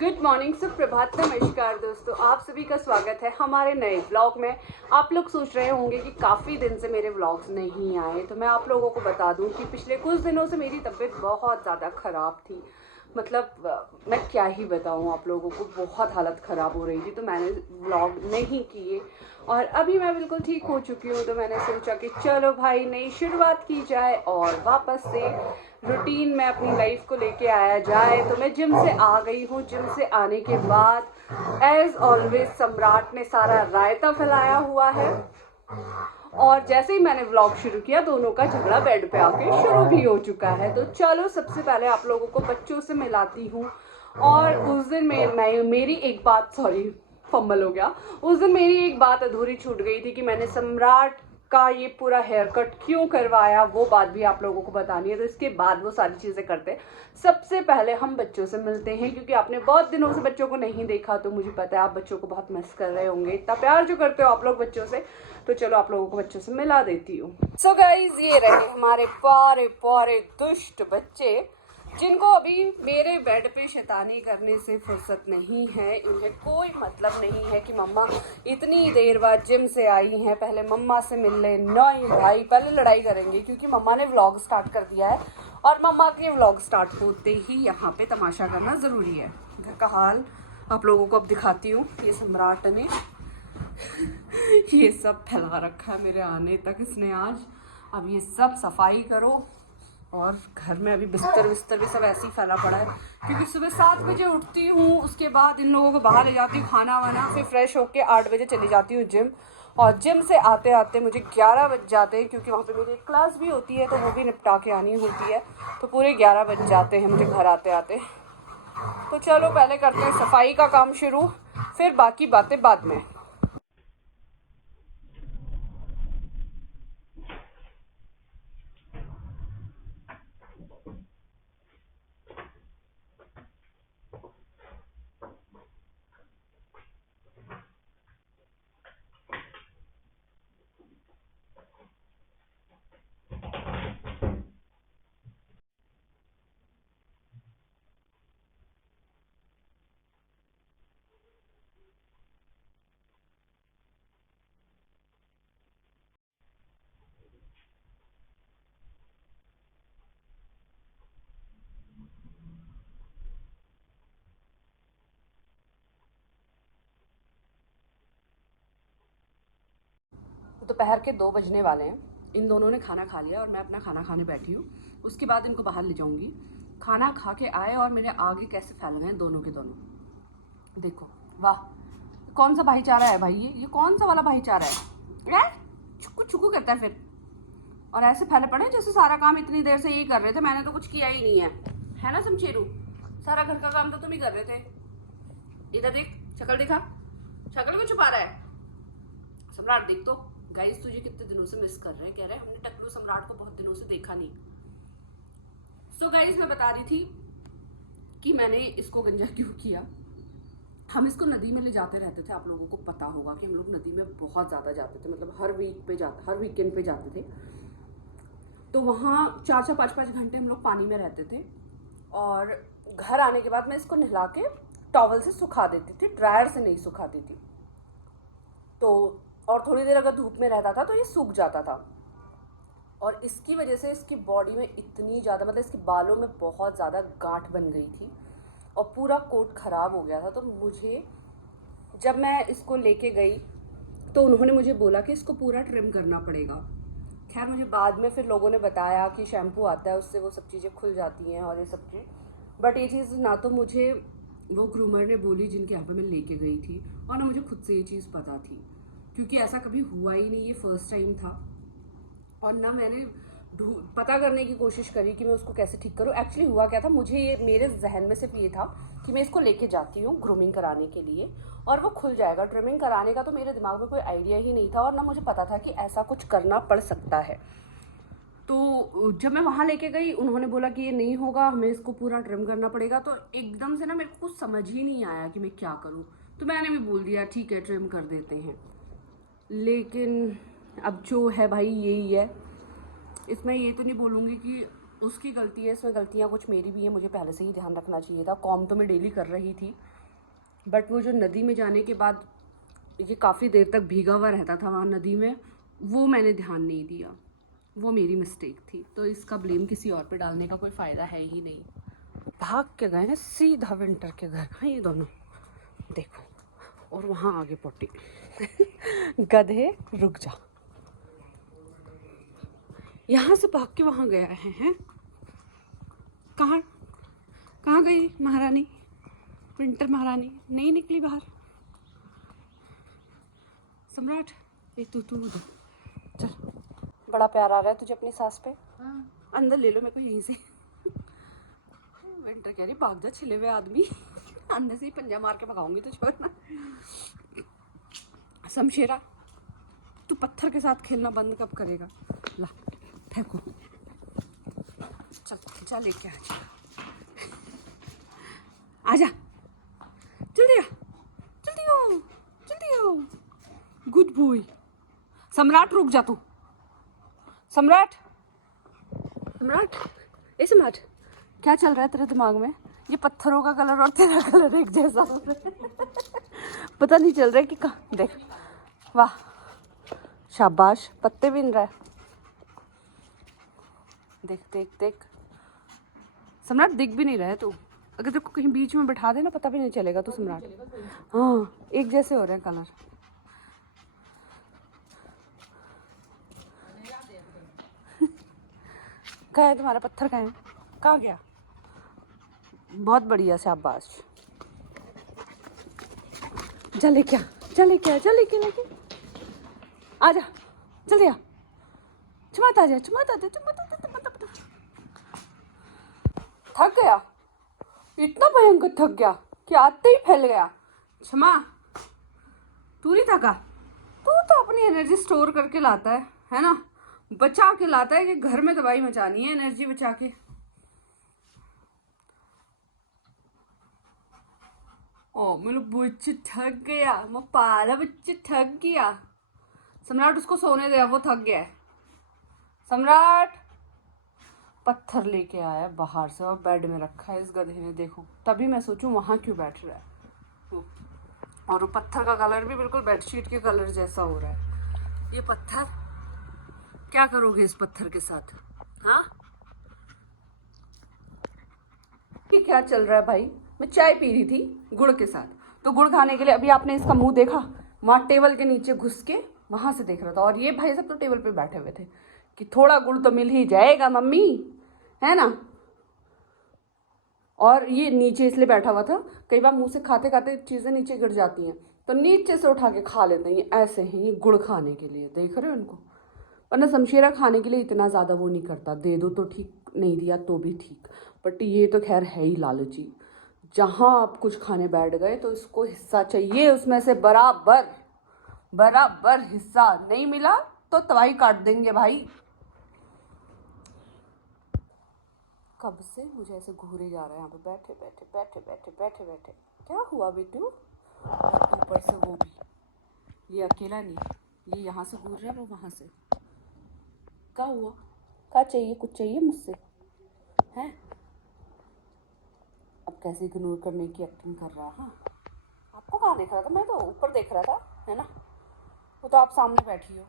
Good morning, सुप्रभात, नमस्कार दोस्तों, आप सभी का स्वागत है हमारे नए व्लॉग में। आप लोग सोच रहे होंगे कि काफ़ी दिन से मेरे व्लॉग्स नहीं आए, तो मैं आप लोगों को बता दूं कि पिछले कुछ दिनों से मेरी तबीयत बहुत ज़्यादा ख़राब थी। मतलब मैं क्या ही बताऊं आप लोगों को, बहुत हालत ख़राब हो रही थी, तो मैंने व्लॉग नहीं किए। और अभी मैं बिल्कुल ठीक हो चुकी हूँ, तो मैंने सोचा कि चलो भाई नई शुरुआत की जाए और वापस से रूटीन में अपनी लाइफ को लेके आया जाए। तो मैं जिम से आ गई हूँ। जिम से आने के बाद एज ऑलवेज सम्राट ने सारा रायता फैलाया हुआ है, और जैसे ही मैंने व्लॉग शुरू किया दोनों का झगड़ा बेड पे आके शुरू भी हो चुका है। तो चलो सबसे पहले आप लोगों को बच्चों से मिलाती हूँ। और उस दिन मेरी एक बात, सॉरी फंबल हो गया, उस दिन मेरी एक बात अधूरी छूट गई थी कि मैंने सम्राट का ये पूरा हेयर कट क्यों करवाया, वो बात भी आप लोगों को बतानी है। तो इसके बाद वो सारी चीज़ें करते हैं। सबसे पहले हम बच्चों से मिलते हैं, क्योंकि आपने बहुत दिनों से बच्चों को नहीं देखा, तो मुझे पता है आप बच्चों को बहुत मिस कर रहे होंगे, इतना प्यार जो करते हो आप लोग बच्चों से। तो चलो आप लोगों को बच्चों से मिला देती हूँ। सो गाइज, ये रहे हमारे प्यारे प्यारे दुष्ट बच्चे, जिनको अभी मेरे बेड पे शैतानी करने से फुर्सत नहीं है। इन्हें कोई मतलब नहीं है कि मम्मा इतनी देर बाद जिम से आई हैं, पहले मम्मा से मिल ले। नहीं भाई, पहले लड़ाई करेंगे, क्योंकि मम्मा ने व्लॉग स्टार्ट कर दिया है, और मम्मा के व्लॉग स्टार्ट होते ही यहाँ पे तमाशा करना ज़रूरी है। घर का हाल आप लोगों को अब दिखाती हूँ। ये सम्राट ने ये सब फैला रखा है मेरे आने तक इसने आज। अब ये सब सफाई करो, और घर में अभी बिस्तर भी सब ऐसे ही फैला पड़ा है, क्योंकि सुबह 7 बजे उठती हूँ, उसके बाद इन लोगों को बाहर ले जाती हूँ खाना वाना, फिर फ्रेश होके 8 बजे चली जाती हूँ जिम। और जिम से आते आते मुझे 11 बज जाते हैं, क्योंकि वहाँ पे मेरी एक क्लास भी होती है, तो वो भी निपटा के आनी होती है। तो पूरे 11 बज जाते हैं मुझे घर आते आते। तो चलो पहले करते हैं सफाई का काम शुरू, फिर बाकी बातें बाद में। दोपहर के 2 बजने वाले हैं। इन दोनों ने खाना खा लिया और मैं अपना खाना खाने बैठी हूँ। उसके बाद इनको बाहर ले जाऊँगी। खाना खा के आए और मेरे आगे कैसे फैल गए हैं दोनों के दोनों। देखो, वाह, कौन सा भाईचारा है भाई, ये कौन सा वाला भाईचारा है यार। छुक्कू छुक्कू करता है फिर, और ऐसे फैले पड़े जैसे सारा काम इतनी देर से यही कर रहे थे। मैंने तो कुछ किया ही नहीं है ना समशेरू? सारा घर का काम तो तुम ही कर रहे थे। इधर देख, शक्ल दिखा, शक्ल को छुपा रहा है। सम्राट देख तो, गाइस तुझे कितने दिनों से मिस कर रहे हैं, कह रहे हैं हमने टकलू सम्राट को बहुत दिनों से देखा नहीं। सो गाइस, मैं बता रही थी कि मैंने इसको गंजा क्यों किया। हम इसको नदी में ले जाते रहते थे, आप लोगों को पता होगा कि हम लोग नदी में बहुत ज़्यादा जाते थे, मतलब हर वीकेंड पे जाते थे। तो वहाँ 4-4 5-5 घंटे हम लोग पानी में रहते थे, और घर आने के बाद मैं इसको नहला के टॉवल से सुखा देती थी, ड्रायर से नहीं सुखाती थी। तो और थोड़ी देर अगर धूप में रहता था तो ये सूख जाता था, और इसकी वजह से इसकी बॉडी में इतनी ज़्यादा, मतलब इसके बालों में बहुत ज़्यादा गांठ बन गई थी, और पूरा कोट ख़राब हो गया था। तो मुझे, जब मैं इसको लेके गई तो उन्होंने मुझे बोला कि इसको पूरा ट्रिम करना पड़ेगा। खैर, मुझे बाद में फिर लोगों ने बताया कि शैम्पू आता है, उससे वो सब चीज़ें खुल जाती हैं और ये सब चीज़। बट ये चीज़ ना तो मुझे वो ग्रूमर ने बोली जिनके यहाँ पे मैं लेके गई थी, और ना मुझे खुद से ये चीज़ पता थी, क्योंकि ऐसा कभी हुआ ही नहीं, ये फर्स्ट टाइम था। और ना मैंने पता करने की कोशिश करी कि मैं उसको कैसे ठीक करूँ। एक्चुअली हुआ क्या था, मुझे ये मेरे जहन में सिर्फ ये था कि मैं इसको लेके जाती हूँ ग्रूमिंग कराने के लिए और वो खुल जाएगा। ट्रिमिंग कराने का तो मेरे दिमाग में कोई आइडिया ही नहीं था, और ना मुझे पता था कि ऐसा कुछ करना पड़ सकता है। तो जब मैं वहाँ लेके गई, उन्होंने बोला कि ये नहीं होगा, हमें इसको पूरा ट्रिम करना पड़ेगा। तो एकदम से ना मेरे को कुछ समझ ही नहीं आया कि मैं क्या करूँ। तो मैंने भी बोल दिया ठीक है, ट्रिम कर देते हैं। लेकिन अब जो है भाई यही है। इसमें ये तो नहीं बोलूँगी कि उसकी गलती है, इसमें गलतियाँ कुछ मेरी भी हैं, मुझे पहले से ही ध्यान रखना चाहिए था। कॉम तो मैं डेली कर रही थी, बट वो जो नदी में जाने के बाद ये काफ़ी देर तक भीगा हुआ रहता था वहाँ नदी में, वो मैंने ध्यान नहीं दिया, वो मेरी मिस्टेक थी। तो इसका ब्लेम किसी और पे डालने का कोई फ़ायदा है ही नहीं। भाग के गए हैं सीधा विंटर के घर। हाँ ये दोनों देखो, और वहाँ आगे पोटी गधे रुक जा, यहाँ से भाग के वहाँ गया है। कहाँ कहाँ गई महारानी? विंटर महारानी नहीं निकली बाहर। सम्राट ये तू उधर चल, बड़ा प्यार आ रहा है तुझे अपनी सास पे। अंदर ले लो मेरे को यहीं से। विंटर कह रही भाग जा छिले हुए आदमी। अंदर से ही पंजा मार के भगाऊंगी तो छोड़ना। शमशेरा तू पत्थर के साथ खेलना बंद कब करेगा? ला फेंको, चल जा लेके आजा, जल्दी आ, जल्दी आओ, जल्दी आओ। Good boy. सम्राट रुक जा तू, सम्राट सम्राट ए सम्राट, क्या चल रहा है तेरे दिमाग में? ये पत्थरों का कलर और तेरा कलर एक जैसा हो रहा है। पता नहीं चल रहा है कि कहाँ। देख वाह शाबाश, पत्ते बिन रहा है। देख देख देख सम्राट, दिख भी नहीं रहा है तू। अगर तेरे को कहीं बीच में बैठा देना पता भी नहीं चलेगा तू सम्राट। हाँ एक जैसे हो रहे हैं कलर। कहाँ है तुम्हारा पत्थर? कहाँ है? कहाँ गया? बहुत बढ़िया शाबाश। चले क्या चले क्या चले क्या लेके आजा, जल्दी आ, चमत आ जा, चमत आ जा, चमत आ जा, चमत आ जा। थक गया, इतना भयंकर थक गया कि आते ही फैल गया। क्षमा, तू नहीं थका? तू तो अपनी एनर्जी स्टोर करके लाता है ना, बचा के लाता है कि घर में दवाई मचानी है एनर्जी बचा के। ओ मेरा बच्चा थक गया, मैं पाला बच्चा थक गया। सम्राट उसको सोने दे, वो थक गया है। सम्राट पत्थर लेके आया बाहर से और बेड में रखा है इस गधे ने, देखो। तभी मैं सोचूं वहाँ क्यों बैठ रहा है। और वो पत्थर का कलर भी बिल्कुल बेडशीट के कलर जैसा हो रहा है। ये पत्थर, क्या करोगे इस पत्थर के साथ? हाँ ये क्या चल रहा है भाई? मैं चाय पी रही थी गुड़ के साथ, तो गुड़ खाने के लिए अभी आपने इसका मुंह देखा? वहाँ टेबल के नीचे घुस के वहाँ से देख रहा था। और ये भाई सब तो टेबल पे बैठे हुए थे कि थोड़ा गुड़ तो मिल ही जाएगा मम्मी, है ना। और ये नीचे इसलिए बैठा हुआ था, कई बार मुंह से खाते खाते चीज़ें नीचे गिर जाती हैं तो नीचे से उठा के खा लेते हैं। ये ऐसे हैं, ये गुड़ खाने के लिए, देख रहे हो इनको। वरना शमशेरा खाने के लिए इतना ज़्यादा वो नहीं करता, दे दो तो ठीक, नहीं दिया तो भी ठीक। बट ये तो खैर है ही लालची। जहाँ आप कुछ खाने बैठ गए तो इसको हिस्सा चाहिए उसमें से बराबर बराबर हिस्सा। नहीं मिला तो तवाई काट देंगे भाई। कब से मुझे ऐसे घूरे जा रहा है यहाँ पे, बैठे बैठे बैठे बैठे बैठे बैठे। क्या हुआ बेटू? और ऊपर से वो भी, ये अकेला नहीं, ये यहाँ से घूर रहा है, वो वहाँ से। क्या हुआ? क्या चाहिए? कुछ चाहिए मुझसे हैं? अब कैसे इग्नोर करने की एक्टिंग कर रहा है? हाँ आपको कहाँ देख रहा था? मैं तो ऊपर देख रहा था, है ना। वो तो आप सामने बैठी हो,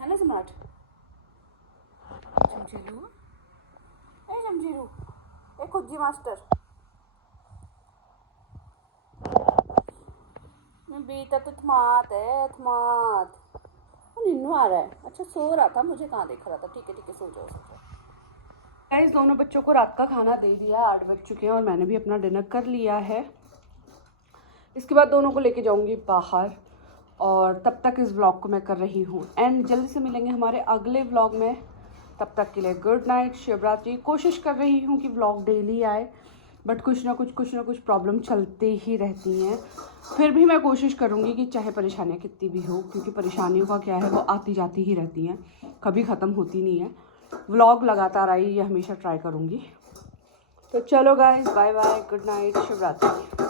है ना सम्राट। झमझेरू, ए झमझेरू, ए कुज्जी मास्टर। बेटा तो थमात है, थमात। निन्नू आ रहा है। अच्छा सो रहा था, मुझे कहाँ देख रहा था। ठीक है सो जाओ सो जाओ। गाइस दोनों बच्चों को रात का खाना दे दिया, 8 बज चुके हैं और मैंने भी अपना डिनर कर लिया है। इसके बाद दोनों को लेके जाऊंगी बाहर, और तब तक इस व्लॉग को मैं कर रही हूँ एंड जल्दी से मिलेंगे हमारे अगले व्लॉग में। तब तक के लिए गुड नाइट, शिवरात्रि। कोशिश कर रही हूँ कि व्लॉग डेली आए, बट कुछ ना कुछ प्रॉब्लम चलते ही रहती हैं। फिर भी मैं कोशिश करूँगी कि चाहे परेशानियाँ कितनी भी हो, क्योंकि परेशानियों का क्या है, वो आती जाती ही रहती हैं, कभी ख़त्म होती नहीं है। व्लॉग लगातार आई, ये हमेशा ट्राई करूँगी। तो चलो guys, bye bye, good night, Shivratri.